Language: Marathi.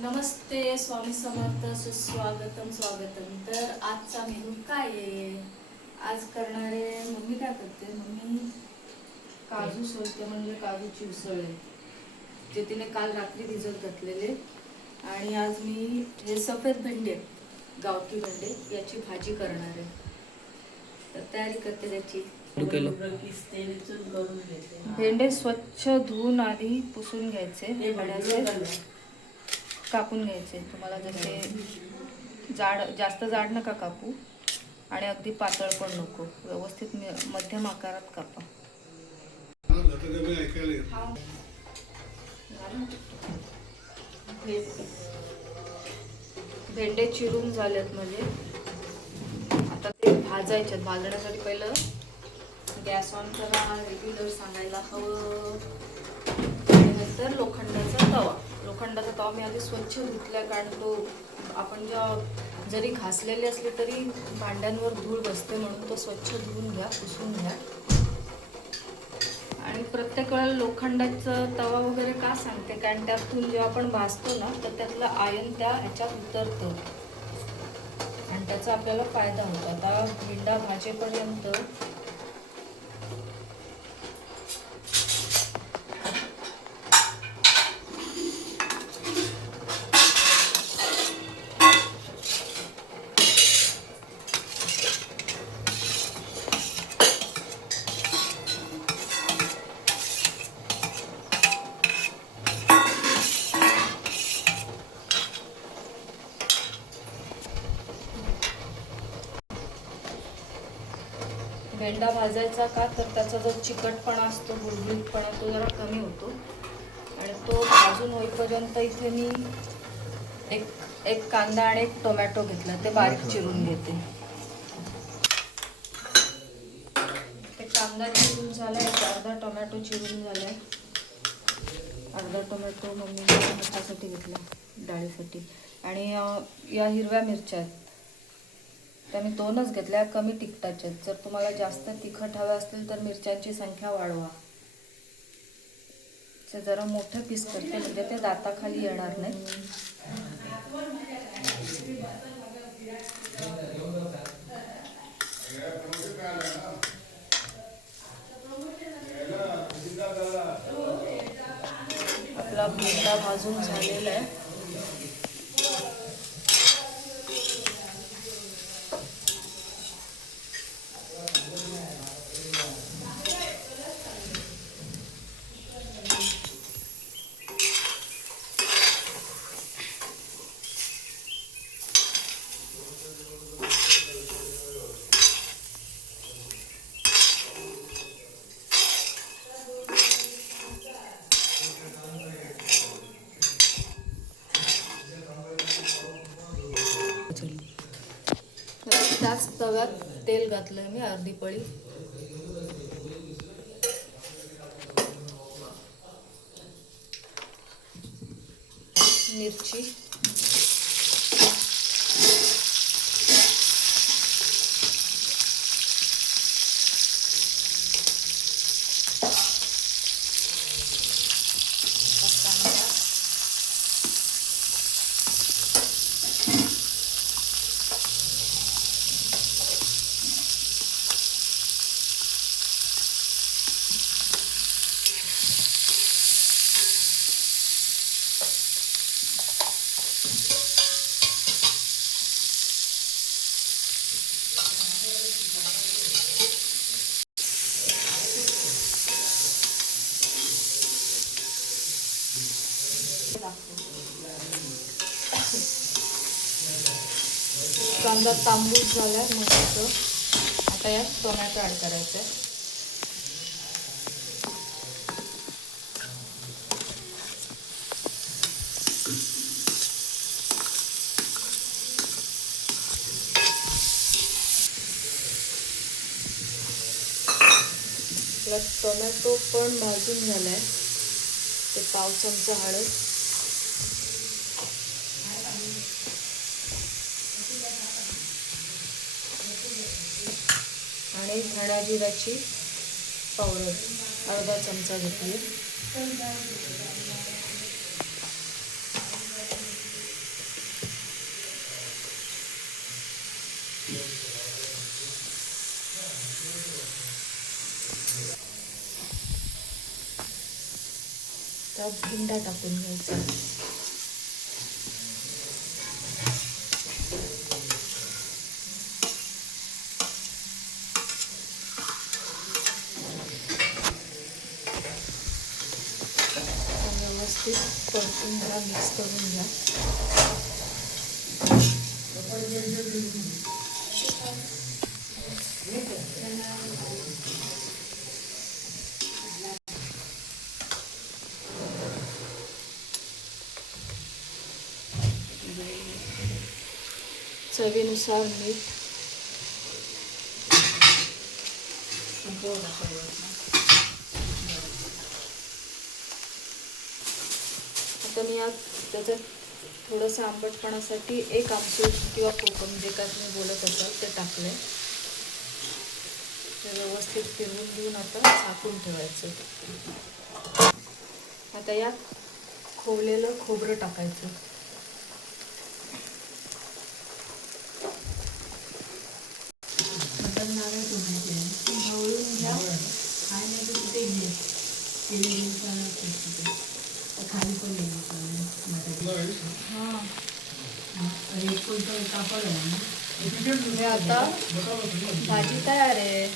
नमस्ते, स्वामी समर्थ, सुस्वागतम स्वागतम। तर आजचा मेनू काय आहे? आज करणारे मम्मी काय करते, मम्मी काजू सोलते, म्हणजे काजूची उसळ आहे जे तिने काल रात्री भिजत घातलेले। आणि आज मी हे सफेद भेंडे, गावठी भेंडे, याची भाजी करणार आहे। तर तयारी करते त्याची। भेंडे स्वच्छ धुवून आधी पुसून घ्यायचे आणि असे कापून घ्यायचे। तुम्हाला जसे जास्त जाड नका कापू आणि अगदी पातळ पण नको, व्यवस्थित मध्यम आकारात कापा। भेंडे चिरून झालेत म्हणजे आता ते भाजायचे। भाजण्यासाठी पहिलं गॅस ऑन करा, रेग्युलर सांगायला हवं, आणि नंतर लोखंडाचा तवा मी आधी स्वच्छ धुतला, कारण तो आपण जरी घासलेले असले तरी भांड्यांवर धूळ बसते, म्हणून तो स्वच्छ धुवून घ्या, पुसून घ्या। आणि प्रत्येक वेळेला लोखंडाचा तवा वगैरे का सांगते, कारण त्यातून जेव्हा आपण भाजतो ना तर त्यातलं आयन त्या ह्याच्यात उतरतं आणि त्याचा आपल्याला फायदा होतो। आता भेंडा भाजेपर्यंत भेंडा भाजायचा का, तर त्याचा जो चिकटपणा असतो, गुळगुळीतपणा, तो जरा कमी होतो। आणि तो भाजून होईपर्यंत इथे मी एक कांदा आणि एक टोमॅटो घेतला, ते बारीक चिरून घेते। ते कांदा चिरून झालाय, अर्धा टोमॅटो चिरून झालाय। अर्धा टोमॅटो मम्मीने ह्याच्यासाठी घेतला, डाळीसाठी। आणि या हिरव्या मिरच्या आहेत, त्या मी 2च घेतल्या, कमी तिखटाच्या। जर तुम्हाला जास्त तिखट हवे असतील तर मिरच्यांची संख्या वाढवा। ते जरा मोठे पीस करते, म्हणजे ते दाताखाली येणार नाही। आपला भेंडा भाजून झालेला आहे। त्याच तव्यात तेल घातलंय मी, अर्धी पळी। मिरची, कांदा तांबूस झालाय मस्त। आता यात टोमॅटो ॲड करायचं आहे। टोमॅटो पण भाजून झालाय, ते पाव चमचा हळद, आणि धणा जिऱ्याची पावडर अर्धा चमचा घेतली। त्यात हिंडा टाकून घ्यायचा. व्यवस्थित परतून जरा मिक्स करून घ्या. चवीनुसार मीठ. आता मी यात त्याच्यात थोडंसं आंबटपणासाठी एक आमसूल किंवा कोकम जे काय तुम्ही बोलत असाल ते टाकले. ते व्यवस्थित फिरवून घेऊन आता झाकून ठेवायचं. आता यात खोवलेलं खोबरं टाकायचं. ढवळून घ्या. खाली पण आता भाजी तयार आहे.